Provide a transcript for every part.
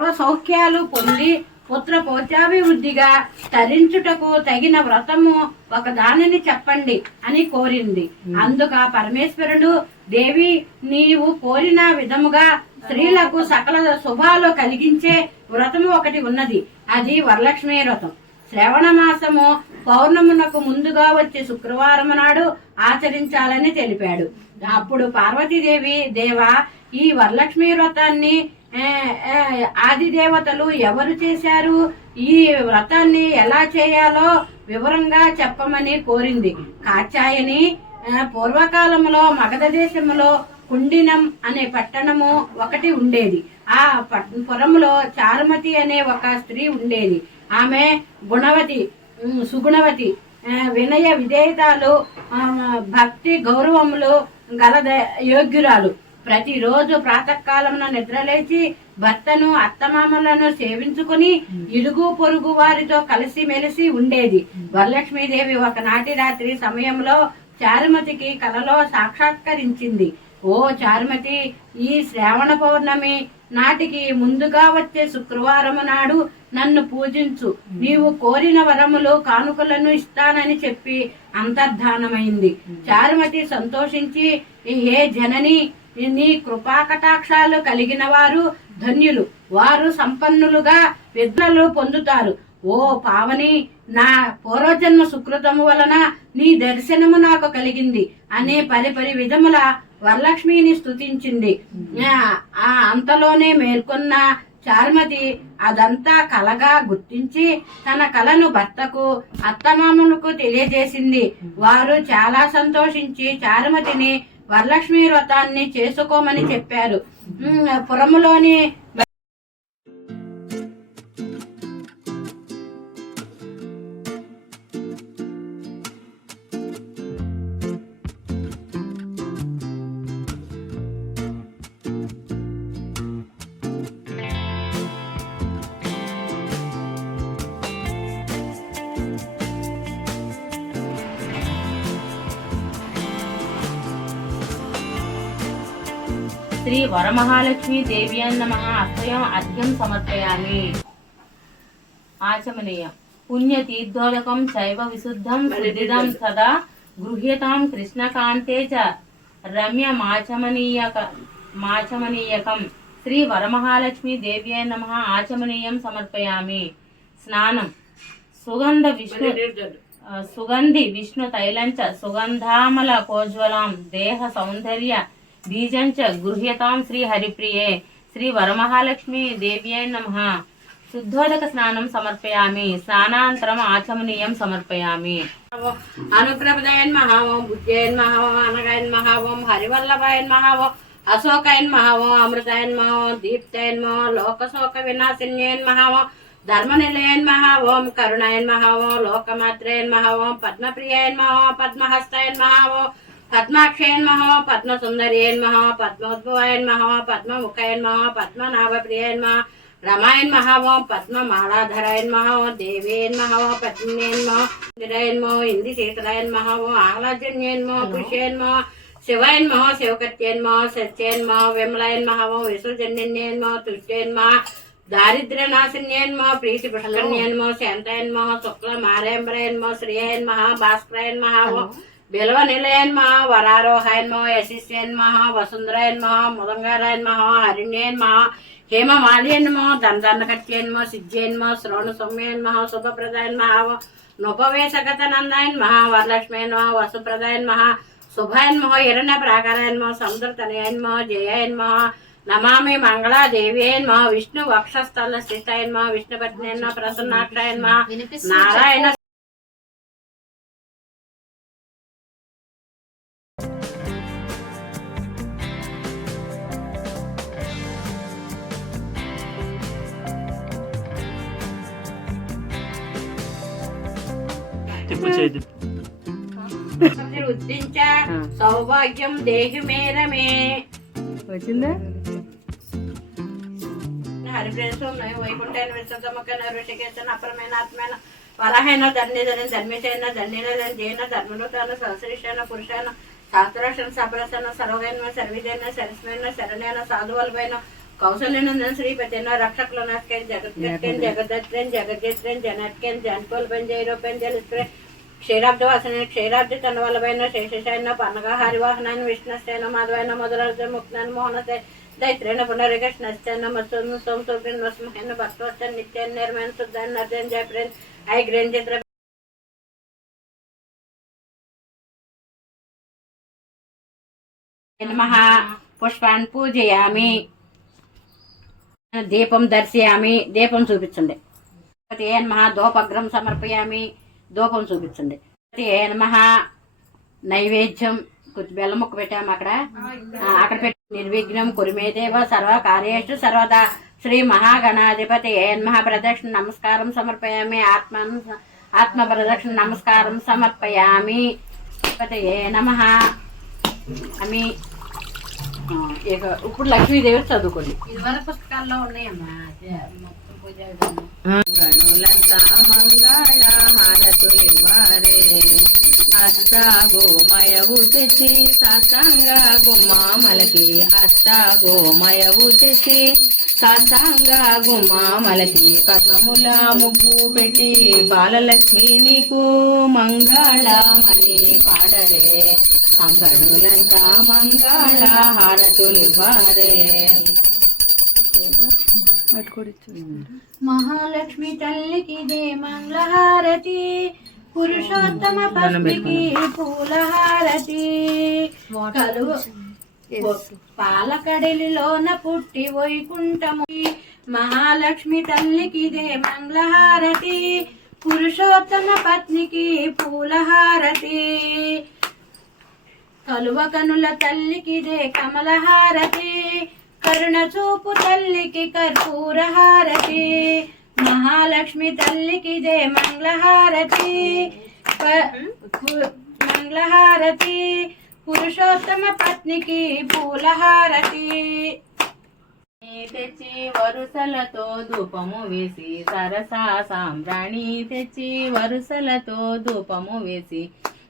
సౌఖ్యాలు పొంది పుత్ర పౌత్రాభివృద్ధిగా తరించుటకు తగిన వ్రతము ఒక దానిని చెప్పండి అని కోరింది. అందుక పరమేశ్వరుడు, దేవి, నీవు కోరిన విధముగా స్త్రీలకు సకల శుభాలు కలిగించే వ్రతము ఒకటి ఉన్నది. అది వరలక్ష్మీ వ్రతం. శ్రవణ మాసము పౌర్ణమునకు ముందుగా వచ్చే శుక్రవారం నాడు ఆచరించాలని తెలిపాడు. అప్పుడు పార్వతీదేవి, దేవా, ఈ వరలక్ష్మీ వ్రతాన్ని ఆది దేవతలు ఎవరు చేశారు? ఈ వ్రతాన్ని ఎలా చేయాలో వివరంగా చెప్పమని కోరింది. కాత్యాయని, పూర్వకాలంలో మగధ దేశంలో కుండినం అనే పట్టణము ఒకటి ఉండేది. ఆ పురంలో చారుమతి అనే ఒక స్త్రీ ఉండేది. ఆమె గుణవతి, సుగుణవతి, వినయ విధేయతలు, భక్తి గౌరవములు గల యోగ్యురాలు. ప్రతిరోజు ప్రాతకాలమున నిద్రలేచి భర్తను, అత్తమామలను సేవించుకుని ఇరుగు పొరుగు వారితో కలిసి మెలిసి ఉండేది. వరలక్ష్మీదేవి ఒకనాటి రాత్రి సమయంలో చారుమతికి కలలో సాక్షాత్కరించింది. ఓ చారుమతి, ఈ శ్రావణ పౌర్ణమి నాటికి ముందుగా వచ్చే శుక్రవారము నాడు నన్ను పూజించు. నీవు కోరిన వరములు, కానుకలను ఇస్తానని చెప్పి అంతర్ధానమైంది. చారుమతి సంతోషించి, హే జనని, నీ కృపాకటాక్షాలు కలిగిన వారు ధన్యులు, వారు సంపన్నులుగా విద్యలు పొందుతారు. ఓ పావని, నా పూర్వజన్మ సుకృతము వలన నీ దర్శనము నాకు కలిగింది అనే పరిపరి విధముల వరలక్ష్మిని స్తుతించింది. అంతలోనే మేల్కొన్న చారుమతి అదంతా కలగా గుర్తించి తన కలను భర్తకు, అత్తమామలకు తెలియజేసింది. వారు చాలా సంతోషించి చారుమతిని వరలక్ష్మీ వ్రతాన్ని చేసుకోమని చెప్పారు. పురములోని శ్రీ వరమహాలక్ష్మీ దేవ్యాం నమః. అస్వయం అర్ఘ్యం సమర్పయామి. ఆచమనీయం. పుణ్యతీర్థోదకం చైవ విశుద్ధం సుదిదం సదా గృహ్యతాం కృష్ణకాంతే చ రమ్య మాచమనీయకం. శ్రీ వరమహాలక్ష్మీ దేవ్యాం నమః. ఆచమనీయం సమర్పయామి. స్నానం. సుగంధి విష్ణు తైలంచ సుగంధామల కోజ్వలాం దేహ సౌందర్య బీజంచ గృహ్యతాం శ్రీ హరిప్రియే. శ్రీ వరమహాలక్ష్మీ దేవ్యై నమః. శుద్ధోదక స్నానం సమర్పయామి. స్నానాంతరం ఆచమనీయం సమర్పయామి. అనుగ్రహదాయన్ మహావం, బుద్ధేన్ మహావం, అనగాయన్ మహావం, హరివల్లభాయన్ మహావం, అశోకాయన్ మహావం, అమృతాయన్ మహావం, దీప్తాయన్ మహావం, లోకశోక వినాశిన్యన్ మహావం, ధర్మనిలయన్ మహావం, కరుణాయన్ మహావం, లోకమాత్రయన్ మహావం, పద్మప్రియాయన్ మహావం, పద్మహస్తాయన్ మహావం, పద్మాక్షయన్ మహా, పద్మసుందరియన్ మహా, పద్మోద్భవాయన్ మహా, పద్మముఖయన్ మహా, పద్మనాభప్రియన్ మహా, రమాయన్ మహావం, పద్మమాలాధరాయన్ మహా, దేవేన్ మహా, పద్మేన్ మహా, ఇందిరాయన్ మహా, ఇందిశేఖరాయన్ మహావం, ఆహ్లాజన్యన్ మహా, పుష్యన్ మహా, శివాయన్ మహా, శివకత్యన్ మహా, సత్యన్ మహా, విమలాయన్ మహావం, విశ్వజన్యన్ మహా, తుష్యన్ మహా, దారిద్ర్యనాశిన్యన్ మహా, ప్రీతి పుష్కర్ణ్యన్ మహా, శాంతాయన్ మహా, శుక్ల మారేంబ్రయన్ మహా, శ్రీయన్ మహా, భాస్కరాయన్ మహావం, బిల్వ నిలయన్ మహా, వరారోహాయన్ మహా, యశస్యన్ మహా, వసుంధరాయన్ మహా, ముదంగారాయన్ మహా, హరిణ్యన్ మహా, హేమమాల్యన్ మహా, దండకట్యన్ మహా, సిజ్జయన్ మహా, శ్రవణ సౌమ్యన్ మహా, శుభప్రదాయన్ మహా, నోపవేశగత నందాయన్ మహా, వరలక్ష్మయన్ మహా, వసుప్రదాయన్ మహా, శుభాయన్ మహా, హిరణ్య ప్రాకారాయన్ మహా, సముద్రతనయన్ మహా, జయాయన్ మహా, నమామి మంగళాదేవ్యన్ మహా, విష్ణు వక్షస్థల స్థితాయన్ మహా, విష్ణుపత్నయన్ మహా, ప్రసన్నాక్షాయన్ మహా, నారాయణ ఉద్దించ సౌభాగ్యం దేహి మేరమే. వచ్చిందా? హరిప్రేసం వైకుంఠైన విశ్వతమకైన ఋషికేశన అపరమైన ఆత్మైన వరాహైన ధన్యధన ధర్మిషైన ధన్యన జైన ధర్మనుతాన సంశ్రేషణ పురుషైన శాస్త్రషన్ సపరసన సర్వైన సర్విదైన సరస్మైన శరణైన సాధువలపైన కౌశల్యనందన శ్రీపతిన రక్షకుల నస్కెన్ జగత్కెన్ జగదత్రెన్ జగజ్జత్రెన్ జనత్కెన్ జన్కోల్ పెంజైరోపెన్ జలిస్త్రెన్ క్షీరాబ్దవాసన క్షీరాబ్ది తనవల్లభైన శేషశైన పన్నగా హరివాహనాన్ని విష్ణుస్తేన మాధవైన మధురాజ ముక్తాన్ని మోహనతే దైత్రేణ పునరికృష్ణశ్చన మత్స్సు సోమసూర్యన్ వస్మహేన భక్తవచ్చన్ నిత్యన్ నిర్మేణ శుద్ధన్ నర్జన్ జయప్రేన్ ఐ గ్రేన్ చిత్ర నమః పుష్పాన్ పూజయామి దీపం దర్శయామి దీపం చూపించండి ఏ నమః దోపగ్రం సమర్పయామి దూపం చూపించండి ఏ నమః నైవేద్యం కొంచెం బెల్లం ముక్క పెట్టాము అక్కడ పెట్టి నిర్విఘ్నం కురిమేదేవ సర్వ కార్యేషు సర్వదా శ్రీ మహాగణాధిపతి ఏ నమః ప్రదక్షిణ నమస్కారం సమర్పయామి ఆత్మ ప్రదక్షిణ నమస్కారం సమర్పయామి ఏ నమః అని ఇక ఇప్పుడు లక్ష్మీదేవి చదువుకోండి ఇదివరకు పుస్తకాల్లో ఉన్నాయమ్మా మొత్తం పూజ గణులంతా మంగళ హారతులివ్వారే అష్ట గోమయవు తెచ్చి సత్సంగ గుమ్మామలకి అష్ట గోమయవు తెచ్చి సత్సంగ గుమ్మామలకి పద్మముల ముగ్గు పెట్టి బాలలక్ష్మి నీకు మంగళమని పాడరే అంగణులంతా మంగళ హారతులివ్వారే మహాలక్ష్మి తల్లికి దే మంగళహారతి పురుషోత్తమ పద్మికి పూలహారతి పాలకడలిలోన పుట్టి వైకుంఠము మహాలక్ష్మి తల్లికి దే మంగళహారతి పురుషోత్తమ పత్నికి పూలహారతి కలువ కనుల తల్లికి దే కమలహారతి కరుణ చూపు తల్లికి కర్పూరహారతి మహాలక్ష్మి తల్లికి దే మంగళహారతి మంగళహారతి పురుషోత్తమ పత్నికి పూలహారతి తెచ్చి వరుసలతో ధూపము వేసి సరసా సాంబ్రాణి తెచ్చి వరుసలతో ధూపము వేసి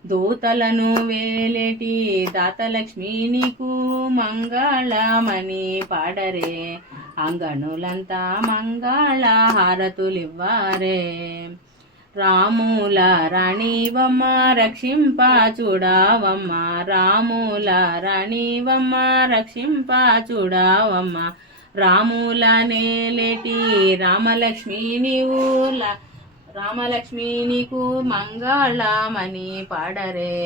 దూతలను వేలేటి దాతలక్ష్మి నీకు మంగళమని పాడరే అంగణులంతా మంగళ హారతులివ్వారే రాముల రాణివమ్మ రక్షింప చూడావమ్మ రాముల రాణివమ్మ రక్షింప చూడావమ్మ రాముల నేలేటి రామలక్ష్మి నీవు రామలక్ష్మి నీకు మంగళమని పాడరే